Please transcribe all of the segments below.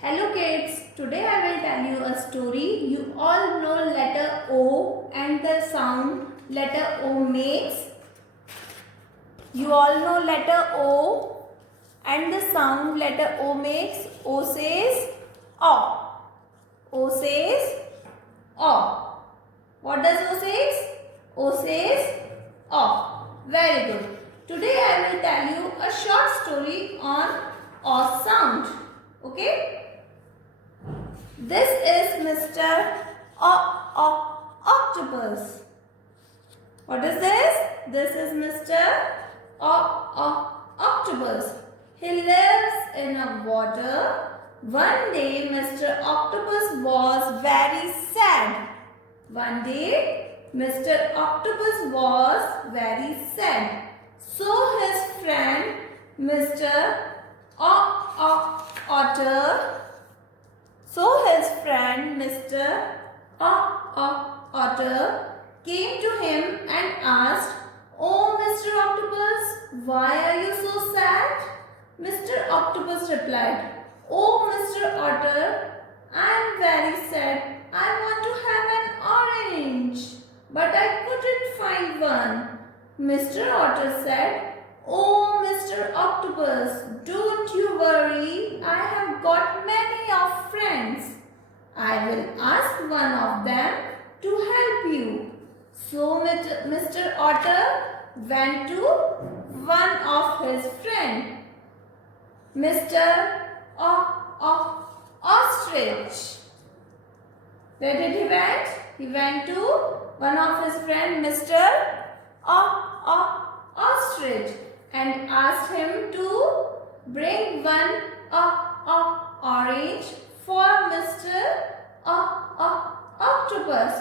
Hello kids, today I will tell you a story. You all know letter O and the sound letter O makes. You all know letter O and the sound letter O makes. O says O. O says O. What does O says? O says O. Very good. Today I will tell you a short story on O sound. Okay? This is Mr. Octopus. What is this? This is Mr. Octopus. He lives in a water. One day Mr. Octopus was very sad. One day Mr. Octopus was very sad. So his friend Mr. Otter Mr. Otter came to him and asked, "Oh, Mr. Octopus, why are you so sad?" Mr. Octopus replied, "Oh, Mr. Otter, I am very sad. I want to have an orange, but I couldn't find one." Mr. Otter said, "Oh, Mr. Octopus, don't you worry. I have got many of friends. I will ask one of them to help you." So Mr. Otter went to one of his friends, Mr. Ostrich. Where did he went? He went to one of his friends, Mr. Ostrich, and asked him to bring one orange for Mr. Octopus.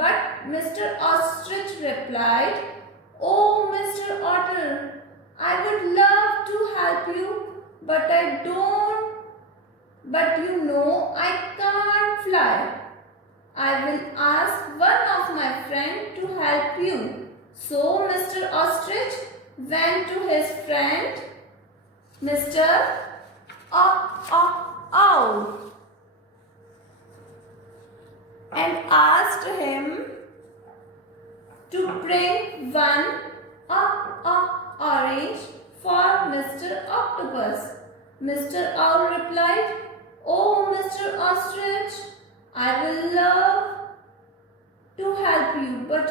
But Mr. Ostrich replied, "Oh, Mr. Otter, I would love to help you, but I can't fly. I will ask one of my friends to help you." So Mr. Ostrich went to his friend, Mr. Owl, and asked him to bring one orange for Mr. Octopus. Mr. Owl replied, "Oh, Mr. Ostrich, I will love to help you, but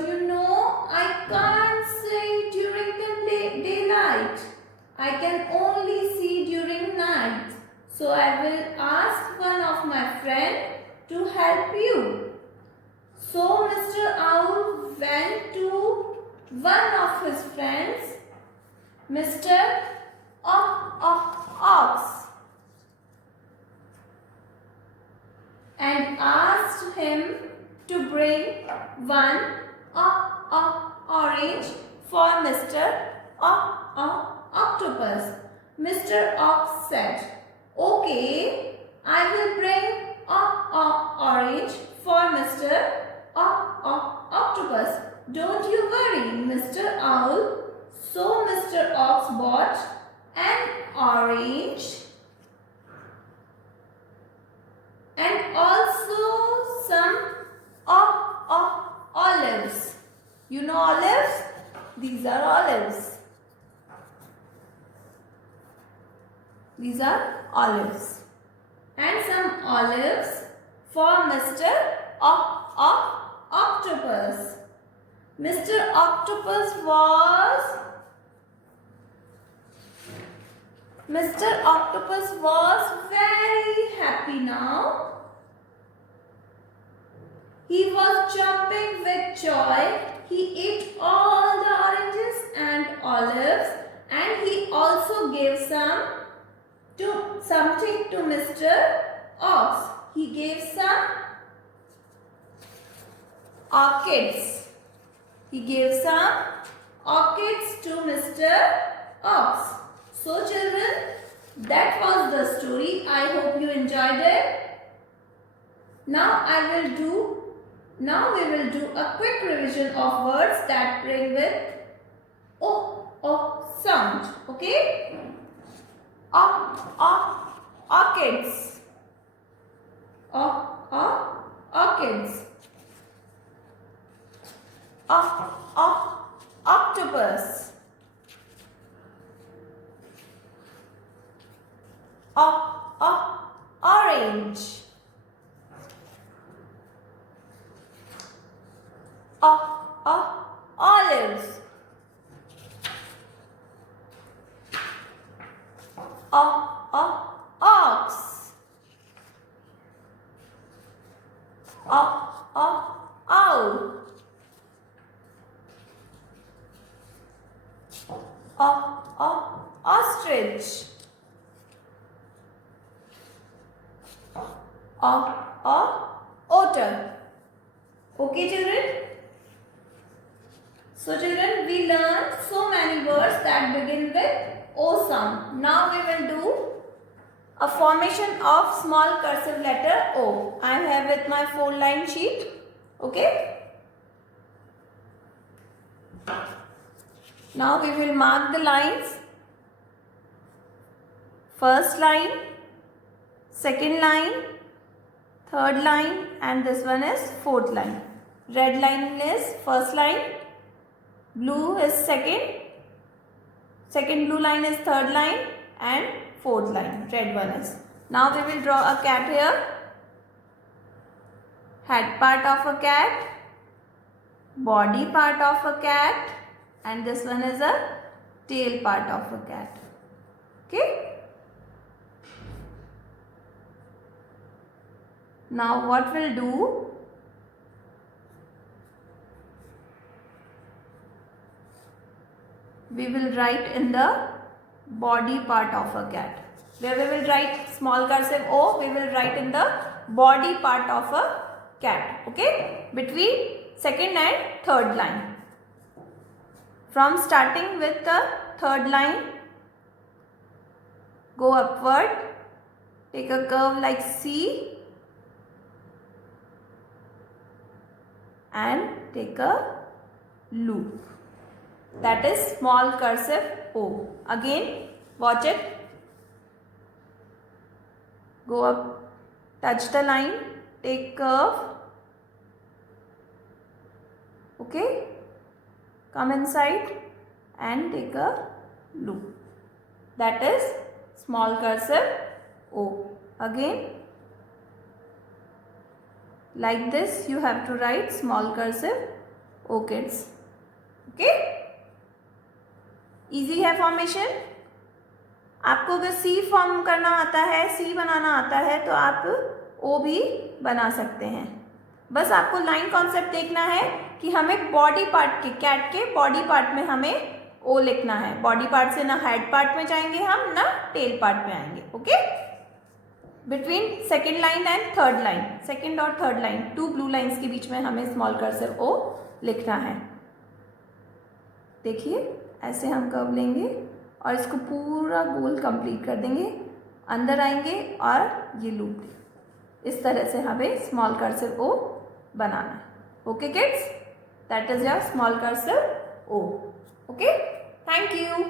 I can't see during the daylight. I can only see during night. So I will ask one of my friends to help you." So Mr. Owl went to one of his friends, Mr. Ox, and asked him to bring one orange for Mr. Octopus. Mr. Ox said, "Okay, I will bring orange for Mr. Octopus. Don't you worry, Mr. Owl." So Mr. Ox bought an orange and also some olives. You know olives? These are olives. These are olives. And some olives for Mr. Octopus. Mr. Octopus was very happy now. He was jumping with joy. He ate all the oranges and olives, and he also gave something to Mr. Ox. He gave some orchids. He gave some orchids to Mr. Ox. So children, that was the story. I hope you enjoyed it. Now we will do a quick revision of words that bring with O sound. Okay? orchids. Orchids. Octopus. Orange. Olives. Ox. Owl. Ostrich. Otter. Okay, children? So children, we learned so many words that begin with O sound. Now we will do a formation of small cursive letter O. I have with my 4-line sheet. Okay? Now we will mark the lines. First line, second line, third line, and this one is fourth line. Red line is first line, blue is second blue line is third line, and fourth line, red one is. Now we will draw a cat here. Head part of a cat, body part of a cat, and this one is a tail part of a cat. Okay? Now what we'll do, we will write in the body part of a cat. Where we will write small cursive O, we will write in the body part of a cat. Okay? Between second and third line. From starting with the third line, go upward, take a curve like C, and take a loop. That is small cursive O. Again, watch it. Go up, touch the line, take curve. Okay? Come inside and take a loop. That is small cursive O. Again, like this you have to write small cursive O, kids. Okay? Easy है formation. आपको अगर सी form करना आता है, सी बनाना आता है, तो आप ओ भी बना सकते हैं. बस आपको लाइन कॉन्सेप्ट देखना है कि हमें बॉडी पार्ट के, कैट के बॉडी पार्ट में हमें ओ लिखना है. बॉडी पार्ट से ना हेड पार्ट में जाएंगे हम, ना टेल पार्ट में आएंगे. Okay? Between second line and third line, second और थर्ड लाइन, 2 ब्लू लाइन्स के बीच में हमें स्मॉल कर्सिव ओ लिखना है. देखिए, ऐसे हम कर्व लेंगे और इसको पूरा गोल कंप्लीट कर देंगे, अंदर आएंगे और ये लूप. इस तरह से हमें स्मॉल कर्सिव ओ बनाना है. Okay kids, that is your small cursive O. Okay, thank you.